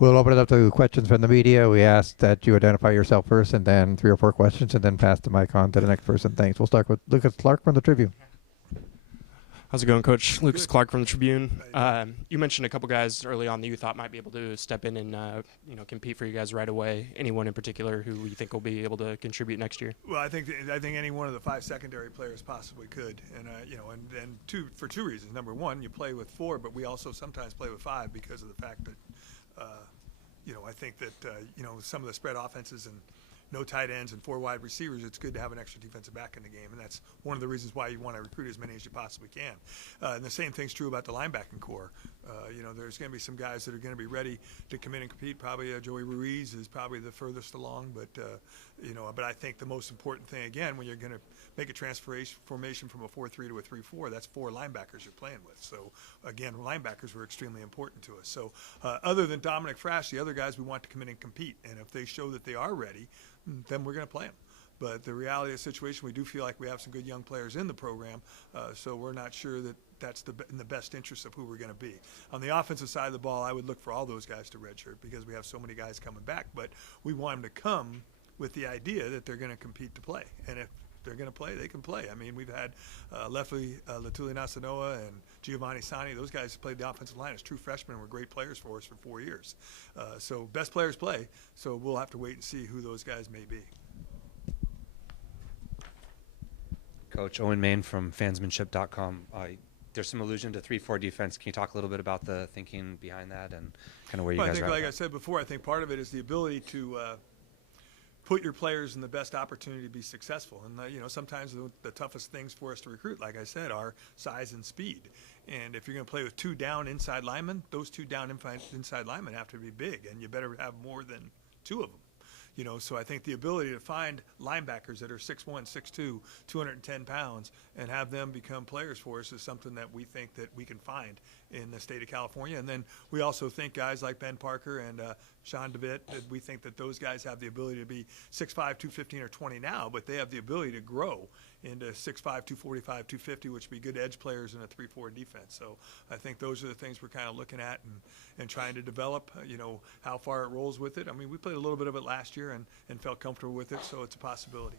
We'll open it up to questions from the media. We ask that you identify yourself first and then 3 or 4 questions and then pass the mic on to the next person. Thanks. We'll start with Lucas Clark from the Tribune. How's it going, Coach? Lucas Clark from the Tribune. You mentioned a couple guys early on that you thought might be able to step in and compete for you guys right away. Anyone in particular who you think will be able to contribute next year? Well, I think any one of the 5 secondary players possibly could, and for 2 reasons. Number one, you play with 4, but we also sometimes play with 5 because of the fact that I think that some of the spread offenses and no tight ends and 4 wide receivers, it's good to have an extra defensive back in the game, and that's one of the reasons why you want to recruit as many as you possibly can. And the same thing's true about the linebacking core. There's going to be some guys that are going to be ready to come in and compete. Probably Joey Ruiz is probably the furthest along, but I think the most important thing, again, when you're going to make a transformation from a 4-3 to a 3-4, that's 4 linebackers you're playing with. So, again, linebackers were extremely important to us. So, other than Dominic Frash, the other guys we want to come in and compete, and if they show that they are ready, then we're going to play them. But the reality of the situation, we do feel like we have some good young players in the program, so we're not sure that that's in the best interest of who we're going to be. On the offensive side of the ball, I would look for all those guys to redshirt because we have so many guys coming back. But we want them to come with the idea that they're going to compete to play. And if they're going to play, they can play. I mean, we've had Lefty Latuli-Nasanoa and Giovanni Sani. Those guys played the offensive line as true freshmen and were great players for us for 4 years. So best players play, so we'll have to wait and see who those guys may be. Coach, Owen Main from fansmanship.com. There's some allusion to 3-4 defense. Can you talk a little bit about the thinking behind that and kind of where you guys are at? Like I said before, I think part of it is the ability to put your players in the best opportunity to be successful. And, sometimes the toughest things for us to recruit, like I said, are size and speed. And if you're going to play with 2 down inside linemen, those 2 down inside linemen have to be big, and you better have more than 2 of them. So I think the ability to find linebackers that are 6'1", 6'2", 210 pounds, and have them become players for us is something that we think that we can find in the state of California. And then we also think guys like Ben Parker and Sean DeVitt, we think that those guys have the ability to be 6'5", 215, or 20 now, but they have the ability to grow into 6'5", 245, 250, which would be good edge players in a 3-4 defense. So I think those are the things we're kind of looking at and trying to develop, how far it rolls with it. I mean, we played a little bit of it last year and felt comfortable with it, so it's a possibility.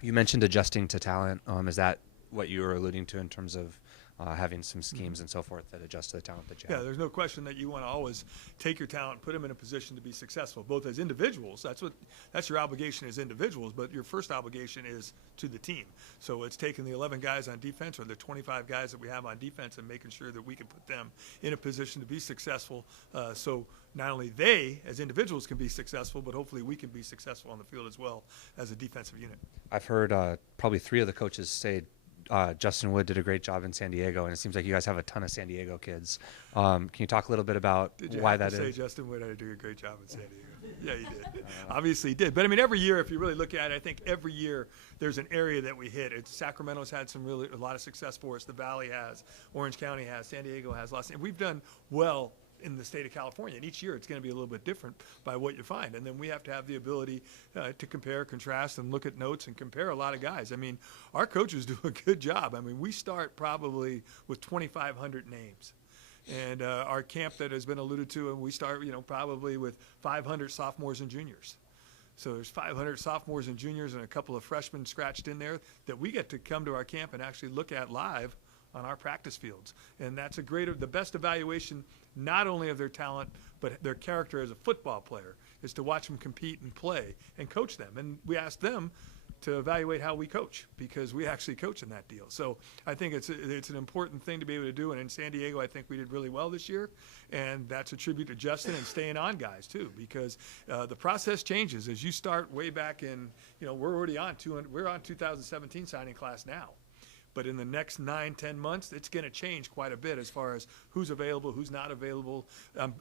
You mentioned adjusting to talent. Is that what you were alluding to in terms of having some schemes and so forth that adjust to the talent that you have? Yeah, there's no question that you want to always take your talent, put them in a position to be successful, both as individuals. That's your obligation as individuals, but your first obligation is to the team. So it's taking the 11 guys on defense or the 25 guys that we have on defense and making sure that we can put them in a position to be successful. So not only they, as individuals, can be successful, but hopefully we can be successful on the field as well as a defensive unit. I've heard probably 3 of the coaches say Justin Wood did a great job in San Diego, and it seems like you guys have a ton of San Diego kids. Can you talk a little bit about why that is? Did you say Justin Wood had to do a great job in San Diego? Yeah, he did. Obviously he did. But, I mean, every year, if you really look at it, I think every year there's an area that we hit. Sacramento's had a lot of success for us. The Valley has. Orange County has. San Diego has. Lawson. We've done well in the state of California, and each year it's going to be a little bit different by what you find. And then we have to have the ability to compare, contrast, and look at notes and compare a lot of guys. I mean, our coaches do a good job. I mean, we start probably with 2,500 names. And our camp that has been alluded to, and we start, probably with 500 sophomores and juniors. So there's 500 sophomores and juniors and a couple of freshmen scratched in there that we get to come to our camp and actually look at live on our practice fields. And that's the best evaluation, not only of their talent, but their character as a football player, is to watch them compete and play and coach them. And we ask them to evaluate how we coach, because we actually coach in that deal. So I think it's an important thing to be able to do. And in San Diego, I think we did really well this year. And that's a tribute to Justin and staying on guys too, because the process changes as you start way back in, we're already on 2017 signing class now. But in the next 9-10 months, it's going to change quite a bit as far as who's available, who's not available,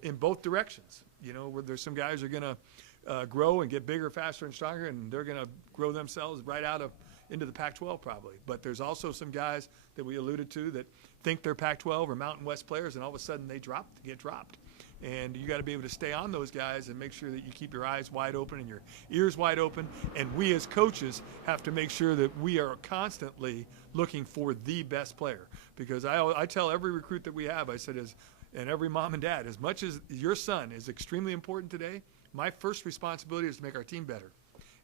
in both directions. Where there's some guys who are going to grow and get bigger, faster, and stronger, and they're going to grow themselves right into the Pac-12 probably. But there's also some guys that we alluded to that think they're Pac-12 or Mountain West players, and all of a sudden they get dropped. And you got to be able to stay on those guys and make sure that you keep your eyes wide open and your ears wide open. And we as coaches have to make sure that we are constantly looking for the best player. Because I tell every recruit that we have, I said, And every mom and dad, as much as your son is extremely important today, my first responsibility is to make our team better.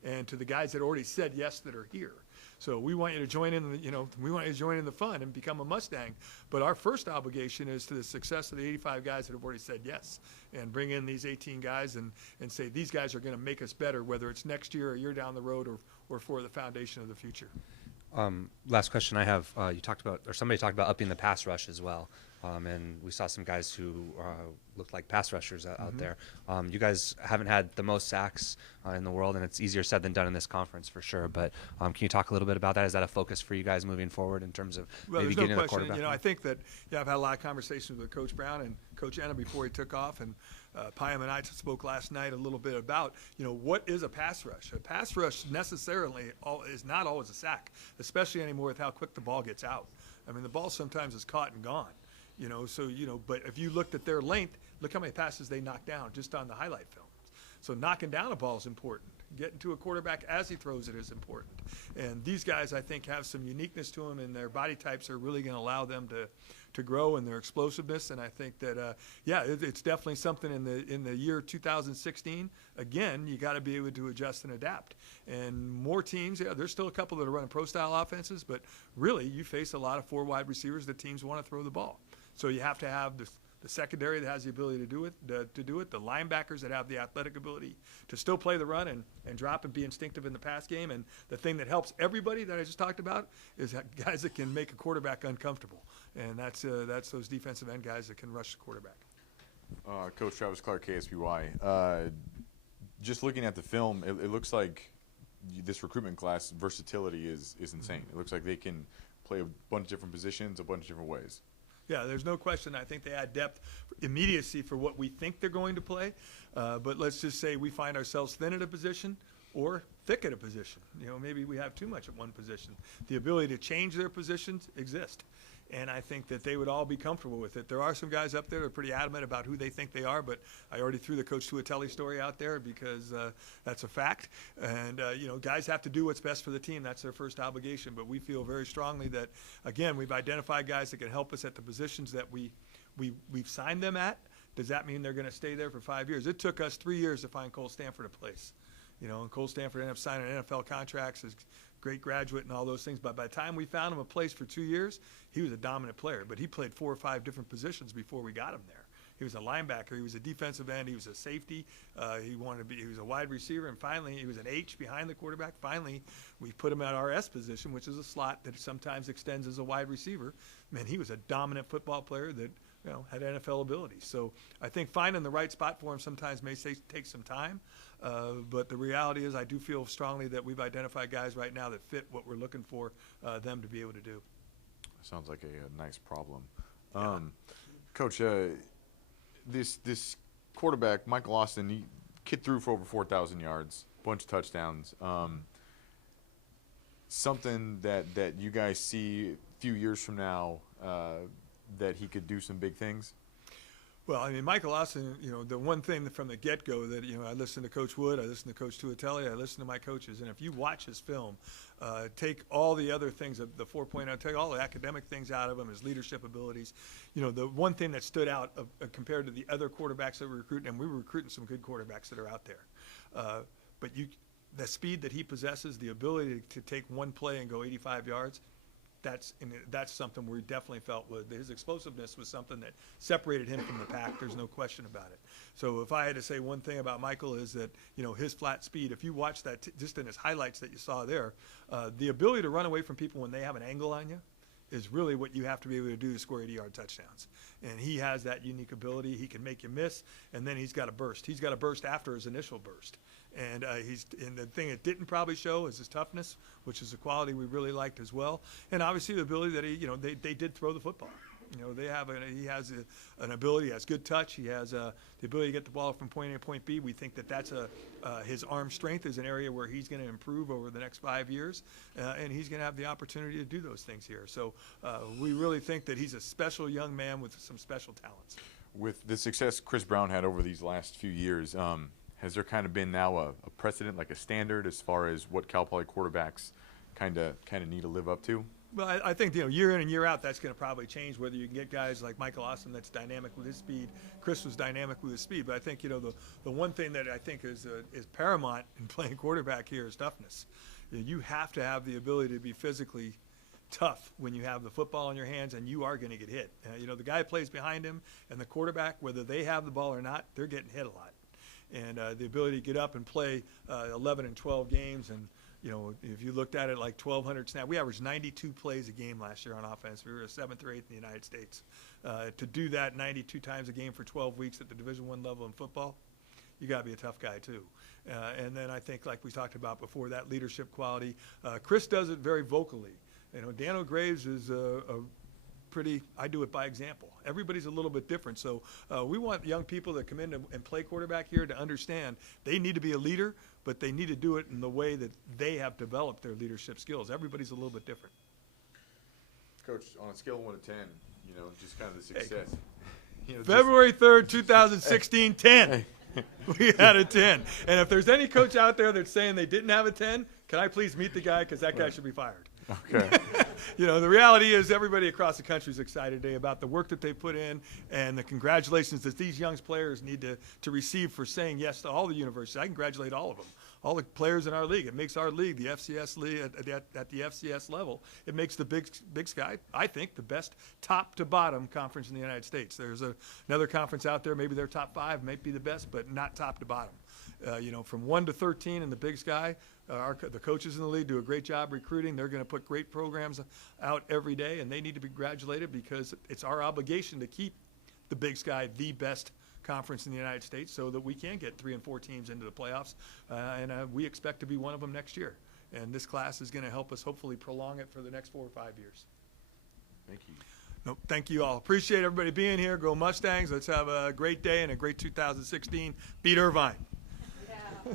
And to the guys that already said yes that are here. So we want you to join in, we want you to join in the fun and become a Mustang. But our first obligation is to the success of the 85 guys that have already said yes, and bring in these 18 guys and say these guys are going to make us better, whether it's next year or a year down the road or for the foundation of the future. Last question I have, you talked about, or somebody talked about upping the pass rush as well. And we saw some guys who looked like pass rushers out there. You guys haven't had the most sacks in the world, and it's easier said than done in this conference for sure. But can you talk a little bit about that? Is that a focus for you guys moving forward in terms of maybe getting the quarterback? I think that I've had a lot of conversations with Coach Brown and Coach Enna before he took off, and Pyam and I spoke last night a little bit about what is a pass rush. A pass rush necessarily is not always a sack, especially anymore with how quick the ball gets out. I mean, the ball sometimes is caught and gone. But if you looked at their length, look how many passes they knocked down just on the highlight film. So knocking down a ball is important. Getting to a quarterback as he throws it is important. And these guys, I think, have some uniqueness to them, and their body types are really going to allow them to grow in their explosiveness. And I think that, it's definitely something in the year 2016. Again, you got to be able to adjust and adapt. And more teams, there's still a couple that are running pro-style offenses, but really you face a lot of 4 wide receivers that teams want to throw the ball. So you have to have the secondary that has the ability to do it, the linebackers that have the athletic ability to still play the run and drop and be instinctive in the pass game. And the thing that helps everybody that I just talked about is guys that can make a quarterback uncomfortable. And that's those defensive end guys that can rush the quarterback. Coach Travis Clark, KSBY. Just looking at the film, it looks like this recruitment class versatility is insane. It looks like they can play a bunch of different positions, a bunch of different ways. Yeah, there's no question. I think they add depth, immediacy for what we think they're going to play. But let's just say we find ourselves thin at a position or thick at a position. Maybe we have too much at one position. The ability to change their positions exists. And I think that they would all be comfortable with it. There are some guys up there that are pretty adamant about who they think they are, but I already threw the Coach Tuatelli story out there because that's a fact. And, guys have to do what's best for the team. That's their first obligation. But we feel very strongly that, again, we've identified guys that can help us at the positions that we've signed them at. Does that mean they're going to stay there for 5 years? It took us 3 years to find Cole Stanford a place. And Cole Stanford ended up signing NFL contracts as great graduate and all those things. But by the time we found him a place for 2 years, he was a dominant player. But he played 4 or 5 different positions before we got him there. He was a linebacker. He was a defensive end. He was a safety. He was a wide receiver. And finally, he was an H behind the quarterback. Finally, we put him at our S position, which is a slot that sometimes extends as a wide receiver. Man, he was a dominant football player that had NFL ability. So I think finding the right spot for him sometimes may take some time. But the reality is I do feel strongly that we've identified guys right now that fit what we're looking for them to be able to do. Sounds like a nice problem. Yeah. Coach, this quarterback, Michael Lawson, he kid threw for over 4,000 yards, bunch of touchdowns. Something that you guys see a few years from now that he could do some big things? Well, I mean, Michael Lawson, the one thing from the get-go that, I listen to Coach Wood, I listen to Coach Tuatelli, I listen to my coaches, and if you watch his film, take all the other things, the 4.0, take all the academic things out of him, his leadership abilities. The one thing that stood out compared to the other quarterbacks that we recruited, and we were recruiting some good quarterbacks that are out there, but the speed that he possesses, the ability to take one play and go 85 yards, that's something we definitely felt his explosiveness was something that separated him from the pack. There's no question about it. So if I had to say one thing about Michael is that, his flat speed, if you watch that just in his highlights that you saw there, the ability to run away from people when they have an angle on you is really what you have to be able to do to score 80-yard touchdowns. And he has that unique ability. He can make you miss, and then he's got a burst. He's got a burst after his initial burst. And the thing it didn't probably show is his toughness, which is a quality we really liked as well. And obviously the ability that they did throw the football. He has an ability, he has good touch, he has the ability to get the ball from point A to point B. We think that that's his arm strength is an area where he's going to improve over the next 5 years, and he's going to have the opportunity to do those things here. So we really think that he's a special young man with some special talents. With the success Chris Brown had over these last few years, has there kind of been now a precedent, like a standard, as far as what Cal Poly quarterbacks kind of need to live up to? Well, I think, year in and year out, that's going to probably change, whether you can get guys like Michael Lawson that's dynamic with his speed. Chris was dynamic with his speed. But I think, the one thing that I think is paramount in playing quarterback here is toughness. You have to have the ability to be physically tough when you have the football in your hands, and you are going to get hit. The guy plays behind him, and the quarterback, whether they have the ball or not, they're getting hit a lot. And the ability to get up and play 11 and 12 games, and if you looked at it like 1,200 snaps, we averaged 92 plays a game last year on offense. We were 7th or 8th in the United States. To do that 92 times a game for 12 weeks at the Division I level in football, you got to be a tough guy too. And then I think, like we talked about before, that leadership quality. Chris does it very vocally. Dan O'Graves is I do it by example. Everybody's a little bit different. So we want young people that come in and play quarterback here to understand they need to be a leader, but they need to do it in the way that they have developed their leadership skills. Everybody's a little bit different. Coach, on a scale of 1 to 10, just kind of the success. February 3rd, 2016, 10. We had a 10. And if there's any coach out there that's saying they didn't have a 10, can I please meet the guy, because that guy should be fired. Okay. The reality is everybody across the country is excited today about the work that they put in and the congratulations that these young players need to receive for saying yes to all the universities. I congratulate all of them, all the players in our league. It makes our league, the FCS league, at the FCS level, it makes the Big Sky, I think, the best top to bottom conference in the United States. There's another conference out there, maybe their top 5 might be the best, but not top to bottom. From 1 to 13 in the Big Sky, the coaches in the league do a great job recruiting. They're going to put great programs out every day, and they need to be congratulated, because it's our obligation to keep the Big Sky the best conference in the United States, so that we can get 3 and 4 teams into the playoffs, and we expect to be one of them next year. And this class is going to help us hopefully prolong it for the next 4 or 5 years. Thank you. Nope, thank you all. Appreciate everybody being here. Go Mustangs. Let's have a great day and a great 2016. Beat Irvine. Yeah.